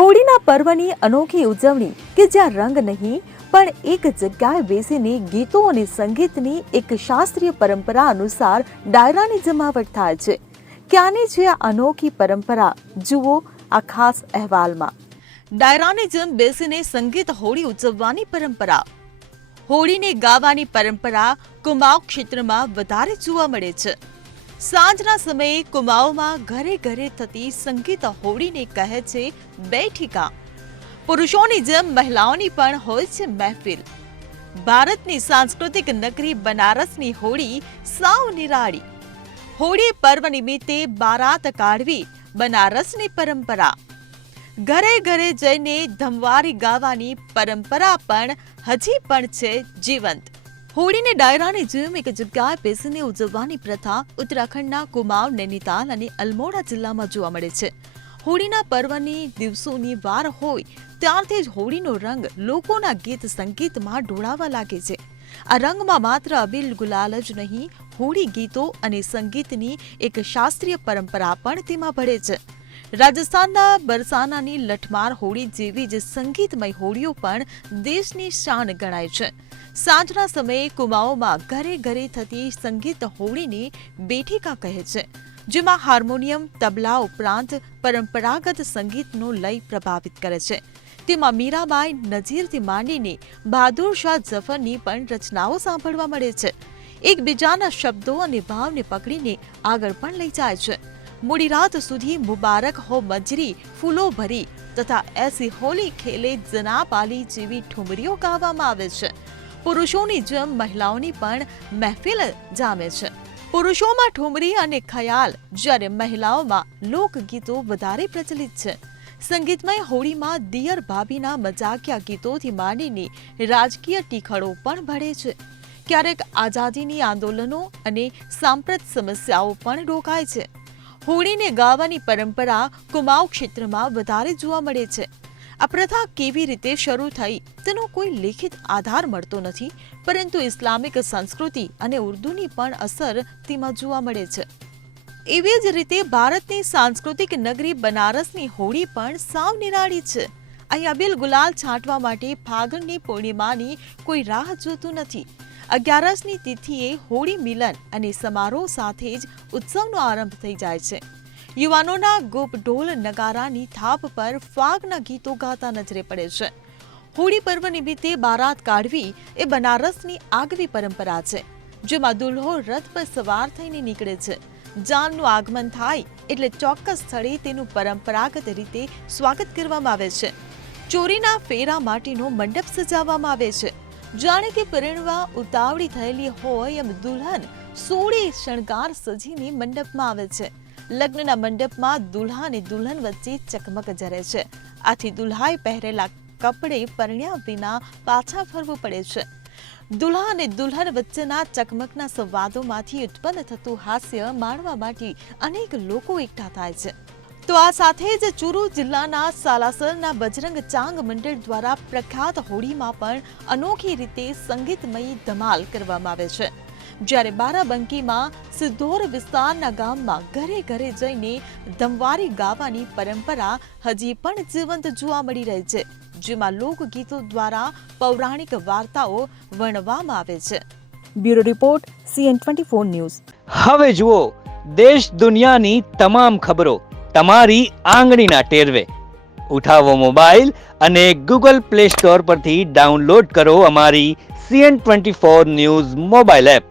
હોળીના પર્વની અનોખી ઉજવણી કે જ્યાં રંગ નહીં પણ એક જગ્યાએ બેસીને ગીતો અને સંગીતની એક શાસ્ત્રીય પરંપરા અનુસાર ડાયરાની જમાવટ થાય છે. ક્યાંની છે આ અનોખી પરંપરા? જુઓ આ ખાસ અહેવાલમાં. ડાયરાની જેમ બેસીને સંગીત હોળી ઉજવવાની પરંપરા. હોળીને ગાવાની પરંપરા કુમાઉ ક્ષેત્રમાં વધારે જોવા મળે છે. સાંજના સમયે કુમાઉમાં ઘરે ઘરે થતી સંગીત હોળીને કહે છે બેઠિકા. પુરુષોની જેમ મહિલાઓની પણ હોય છે મહેફિલ. ભારતની સાંસ્કૃતિક નગરી બનારસની હોળી સાવ નિરાળી. હોળી પર્વ નિમિત્તે બારાત કાઢવી બનારસની પરંપરા. ઘરે ઘરે જઈને ધમવારી ગાવાની પરંપરા પણ હજી પણ છે જીવંત. હોળીને ડાયરાની જેમ એક જગ્યાએ બેસીને ઉજવવાની પ્રથા ઉત્તરાખંડના કુમાઉ, નૈનીતાલ અને અલ્મોડા જિલ્લામાં જોવા મળે છે. હોળીના પર્વની દિવસોની વાર હોય ત્યારથી જ હોળીનો રંગ લોકોના ગીત સંગીતમાં ઢોળાવા લાગે છે. આ રંગમાં માત્ર અબીલ ગુલાલ જ નહીં, હોળી ગીતો અને સંગીતની એક શાસ્ત્રીય પરંપરા પણ તેમાં ભળે છે. રાજસ્થાનના બરસાનાની લઠમાર હોળી જેવી જ સંગીતમય હોળીઓ પણ દેશની શાન ગણાય છે. સાંજના સમયે કુમાઓમાં ઘરે ઘરે થતી સંગીત હોળીને બેઠિકા કહે છે, જેમાં હાર્મોનિયમ, તબલા ઉપરાંત પરંપરાગત સંગીતનો લય પ્રભાવિત કરે છે. તેમાં મીરાબાઈ, નજીરથી માંડીને બહાદુર શાહ ઝફરની પણ રચનાઓ સાંભળવા મળે છે. એકબીજાના શબ્દો અને ભાવને પકડીને આગળ પણ લઈ જાય છે. મોડી રાત સુધી મુબારક હો મજરી ફૂલો ભરી તથા એસી હોલી ખેલે જનાબ આલી જેવી ઠુમરીઓ ગાવામાં આવે છે. પુરુષોની જેમ મહિલાઓની પણ મહેફિલ જામે છે. પુરુષોમાં ઠુમરી અને ખયાલ, જ્યારે મહિલાઓમાં લોકગીતો વધારે પ્રચલિત છે. સંગીતમય હોળીમાં દિયર ભાભીના મજાકિયા ગીતોથી માંડીને રાજકીય ટીખળો પણ ભળે છે. ક્યારેક આઝાદીની આંદોલનો અને સાંપ્રત સમસ્યાઓ પણ રોકાય છે. હોળીને ગાવાની પરંપરા કુમાઉ ક્ષેત્રમાં વધારે જોવા મળે છે. આ પ્રથા કેવી રીતે શરૂ થઈ તેનો કોઈ લિખિત આધાર મળતો નથી, પરંતુ ઇસ્લામિક સંસ્કૃતિ અને ઉર્દુની પણ અસર તેમાં જોવા મળે છે. એવી જ રીતે ભારતની સાંસ્કૃતિક નગરી બનારસની હોળી પણ સાવ નિરાળી છે. અહીં અબીલ ગુલાલ છાંટવા માટે ફાગણની પૂર્ણિમાની કોઈ રાહ જોતું નથી. 11ની તિથિએ હોળી મિલન અને સમારોહ સાથે જ ઉત્સવનો આરંભ થઈ જાય છે. યુવાનોના ગોપ ઢોલ નગારાની થાપ પર ફાગના ગીતો ગાતા નજરે પડે છે. હોળી પર્વ નિમિત્તે બારાત કાઢવી એ બનારસની આગવી પરંપરા છે, જેમાં દુલ્હો રથ પર સવાર થઈને નીકળે છે. જાનનું આગમન થાય એટલે ચોક્કસ સ્થળે તેનું પરંપરાગત રીતે સ્વાગત કરવામાં આવે છે. ચોરીના ફેરા માટેનો મંડપ સજાવવામાં આવે છે. જાણે કે પરિણવા ઉતાવળી થયેલી હોય એમ દુલ્હન સોળે શણગાર સજીને મંડપમાં આવે છે. લગ્નના મંડપમાં દુલ્હા અને દુલ્હન વચ્ચે ચકમક જરે છે. આથી દુલ્હાએ પહેરેલા કપડે પરણ્યા વિના પાછા ફરવું પડે છે. દુલ્હા અને દુલ્હન વચ્ચેના ચકમકના સંવાદોમાંથી ઉત્પન્ન થતું હાસ્ય માણવા માટે અનેક લોકો એકઠા થાય છે. તો આ સાથે જ ચુરુ જિલ્લાના સાલાસરના બજરંગ ચાંગ મંડળ દ્વારા પ્રખ્યાત હોળીમાં પણ અનોખી રીતે સંગીતમય ધમાલ કરવામાં આવે છે. જ્યારે બારાબંકીમાં સિદ્ધોર વિસ્તારના ગામમાં ઘરે ઘરે જઈને ધમવારી ગાવાની પરંપરા હજી પણ જીવંત જોવા મળી રહી છે, જેમાં લોકગીતો દ્વારા પૌરાણિક વાર્તાઓ વર્ણવવામાં આવે છે. Bureau report CN24 news. હવે જુઓ દેશ દુનિયાની તમામ ખબરો તમારી આંગળીના ટેરવે. ઉઠાવો મોબાઈલ અને Google Play Store પરથી ડાઉનલોડ કરો અમારી CN24 ન્યૂઝ મોબાઈલ એપ.